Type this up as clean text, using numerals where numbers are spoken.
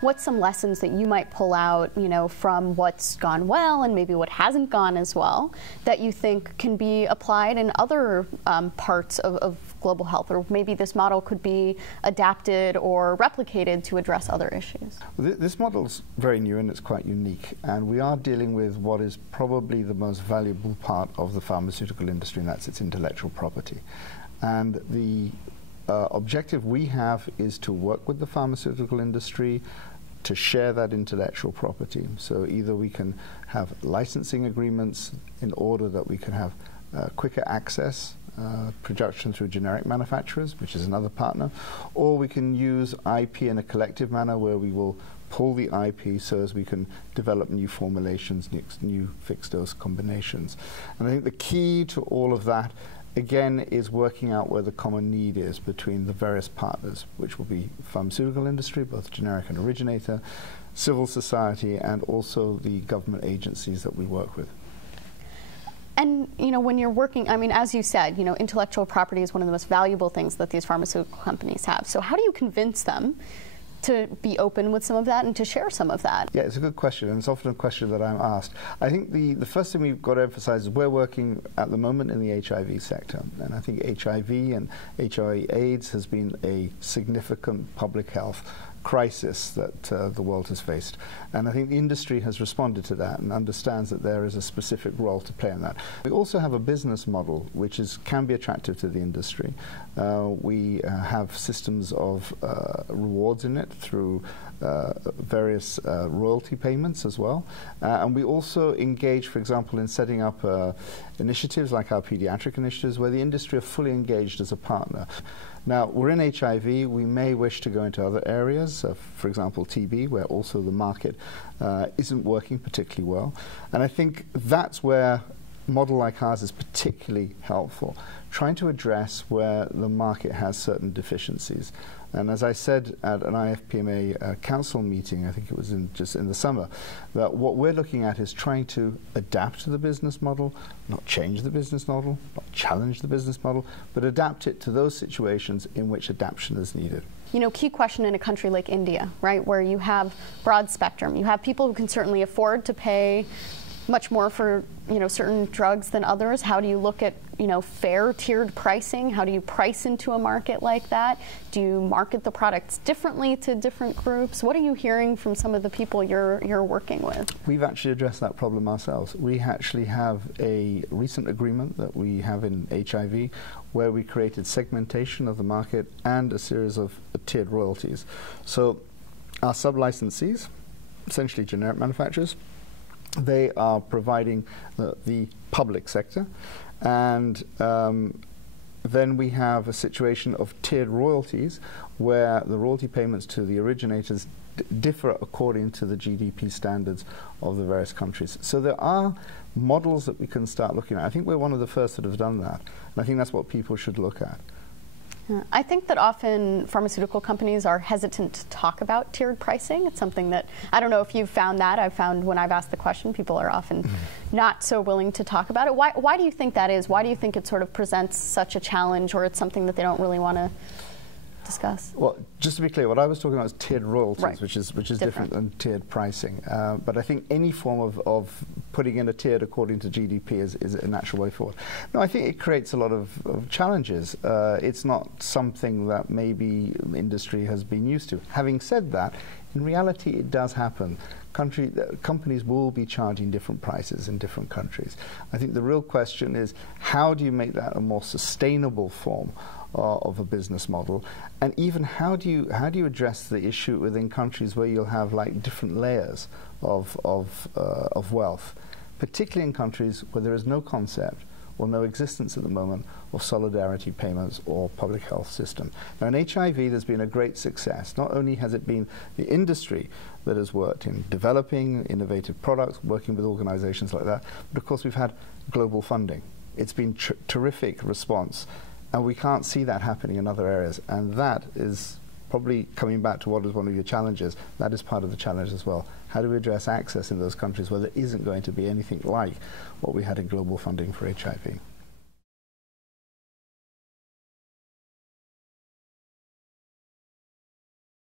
What's some lessons that you might pull out, from what's gone well and maybe what hasn't gone as well that you think can be applied in other parts of global health, or maybe this model could be adapted or replicated to address other issues? This model's very new and it's quite unique, and we are dealing with what is probably the most valuable part of the pharmaceutical industry, and that's its intellectual property. And the objective we have is to work with the pharmaceutical industry to share that intellectual property. So either we can have licensing agreements in order that we can have quicker access, production through generic manufacturers, which is another partner, or we can use IP in a collective manner where we will pull the IP so as we can develop new formulations, new fixed dose combinations. And I think the key to all of that again is working out where the common need is between the various partners, which will be pharmaceutical industry, both generic and originator, civil society, and also the government agencies that we work with. And when you're working, as you said, intellectual property is one of the most valuable things that these pharmaceutical companies have. So how do you convince them to be open with some of that and to share some of that? Yeah, it's a good question, and it's often a question that I'm asked. I think the first thing we've got to emphasize is we're working at the moment in the HIV sector, and I think HIV and HIV/AIDS has been a significant public health crisis that the world has faced. And I think the industry has responded to that and understands that there is a specific role to play in that. We also have a business model which can be attractive to the industry. We have systems of rewards in it through various royalty payments as well. And we also engage, for example, in setting up initiatives like our pediatric initiatives where the industry are fully engaged as a partner. Now, we're in HIV, we may wish to go into other areas, for example TB, where also the market isn't working particularly well. And I think that's where a model like ours is particularly helpful, trying to address where the market has certain deficiencies. And as I said at an IFPMA council meeting, I think it was just in the summer, that what we're looking at is trying to adapt to the business model, not change the business model, not challenge the business model, but adapt it to those situations in which adaptation is needed. Key question in a country like India, right, where you have broad spectrum. You have people who can certainly afford to pay much more for certain drugs than others. How do you look at fair tiered pricing? How do you price into a market like that? Do you market the products differently to different groups? What are you hearing from some of the people you're working with? We've actually addressed that problem ourselves. We actually have a recent agreement that we have in HIV where we created segmentation of the market and a series of tiered royalties. So our sub-licensees, essentially generic manufacturers, they are providing the public sector, and then we have a situation of tiered royalties where the royalty payments to the originators differ according to the GDP standards of the various countries. So there are models that we can start looking at. I think we're one of the first that have done that, and I think that's what people should look at. I think that often pharmaceutical companies are hesitant to talk about tiered pricing. It's something that, I don't know if you've found that. I've found when I've asked the question, people are often not so willing to talk about it. Why do you think that is? Why do you think it sort of presents such a challenge, or it's something that they don't really want to discuss? Well, just to be clear, what I was talking about is tiered royalties, right, which is different than tiered pricing. But I think any form of putting in a tiered according to GDP is a natural way forward. No, I think it creates a lot of challenges. It's not something that maybe industry has been used to. Having said that, in reality, it does happen. Companies will be charging different prices in different countries. I think the real question is, how do you make that a more sustainable form of a business model, and even how do you address the issue within countries where you'll have like different layers of wealth, particularly in countries where there is no concept or no existence at the moment of solidarity payments or public health system. Now in HIV there's been a great success. Not only has it been the industry that has worked in developing innovative products, working with organizations like that, but of course we've had global funding. It's been terrific response. And we can't see that happening in other areas. And that is probably coming back to what is one of your challenges. That is part of the challenge as well. How do we address access in those countries where there isn't going to be anything like what we had in global funding for HIV?